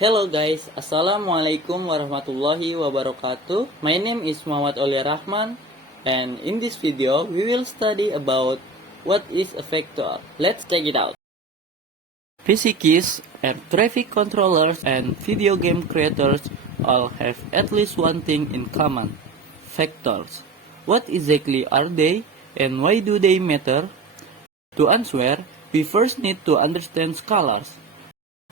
Hello guys, Assalamualaikum warahmatullahi wabarakatuh. My name is Muhammad Aulia Rahman, and in this video we will study about what is a vector. Let's check it out. PC keys, air traffic controllers, and video game creators all have at least one thing in common: vectors. What exactly are they, and why do they matter? To answer, we first need to understand scalars.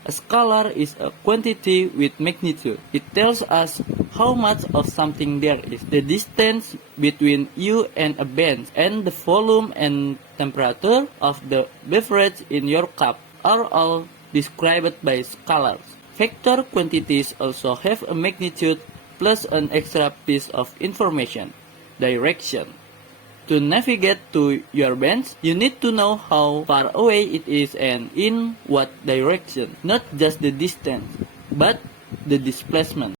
A scalar is a quantity with magnitude. It tells us how much of something there is. The distance between you and a bench, and the volume and temperature of the beverage in your cup are all described by scalars. Vector quantities also have a magnitude plus an extra piece of information: direction. To navigate to your bench, you need to know how far away it is and in what direction, not just the distance, but the displacement.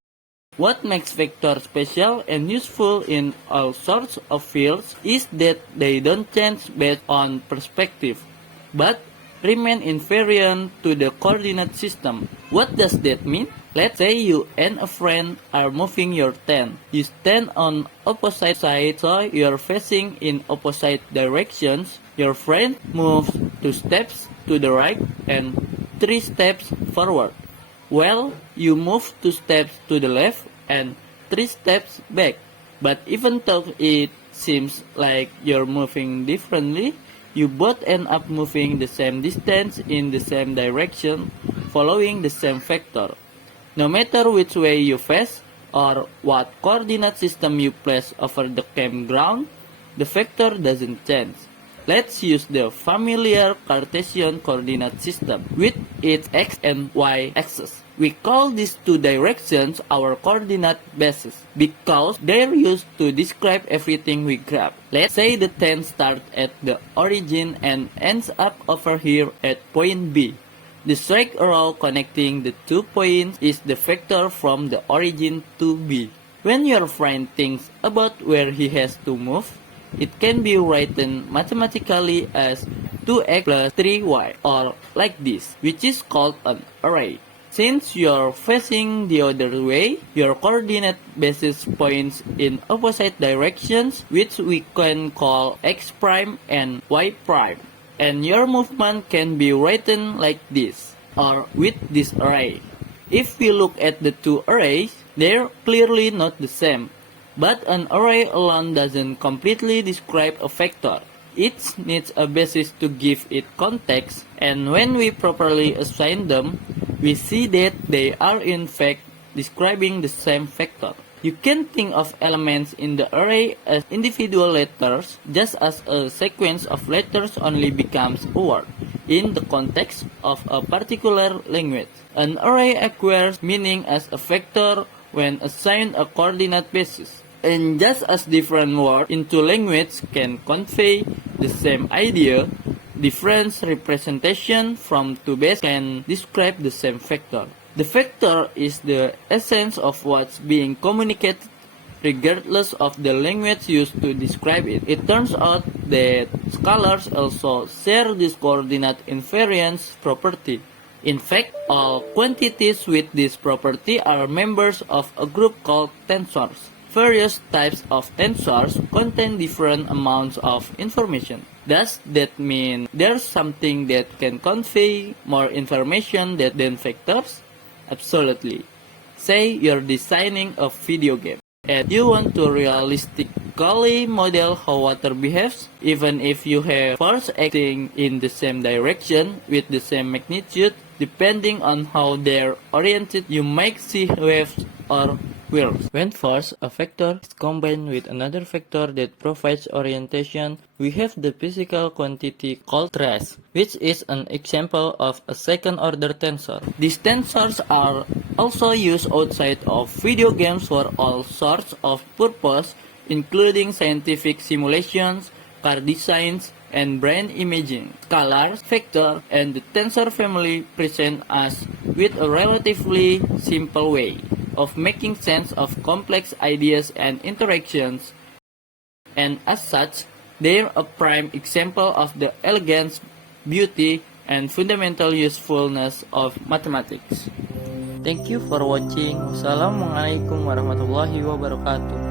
What makes vectors special and useful in all sorts of fields is that they don't change based on perspective, but remain invariant to the coordinate system. What does that mean? Let's say you and a friend are moving your tent. You stand on opposite sides, so you're facing in opposite directions. Your friend moves 2 steps to the right and 3 steps forward. Well, you move 2 steps to the left and 3 steps back. But even though it seems like you're moving differently, you both end up moving the same distance in the same direction, following the same vector. No matter which way you face or what coordinate system you place over the campground, the vector doesn't change. Let's use the familiar Cartesian coordinate system with its x and y axes. We call these two directions our coordinate bases because they're used to describe everything we grab. Let's say the tent starts at the origin and ends up over here at point B. The straight arrow connecting the 2 points is the vector from the origin to B. When your friend thinks about where he has to move, it can be written mathematically as 2x plus 3y, or like this, which is called an array. Since you're facing the other way, your coordinate basis points in opposite directions, which we can call x prime and y prime. And your movement can be written like this, or with this array. If we look at the two arrays, they're clearly not the same. But an array alone doesn't completely describe a vector. Each needs a basis to give it context, and when we properly assign them, we see that they are in fact describing the same vector. You can think of elements in the array as individual letters, just as a sequence of letters only becomes a word in the context of a particular language. An array acquires meaning as a vector when assigned a coordinate basis. And just as different words into language can convey the same idea, different representation from two bases can describe the same vector. The vector is the essence of what's being communicated regardless of the language used to describe it. It turns out that scalars also share this coordinate invariance property. In fact, all quantities with this property are members of a group called tensors. Various types of tensors contain different amounts of information. Does that mean there's something that can convey more information than vectors? Absolutely. Say you're designing a video game and you want to realistically model how water behaves, even if you have force acting in the same direction with the same magnitude. Depending on how they're oriented, you might see waves or whirls. When force, a vector, is combined with another vector that provides orientation, we have the physical quantity called stress, which is an example of a second-order tensor. These tensors are also used outside of video games for all sorts of purposes, including scientific simulations, car designs, and brain imaging. Scalars, vector, and the tensor family present us with a relatively simple way of making sense of complex ideas and interactions, and as such, they're a prime example of the elegance, beauty, and fundamental usefulness of mathematics. Thank you for watching. Wassalamualaikum warahmatullahi wabarakatuh.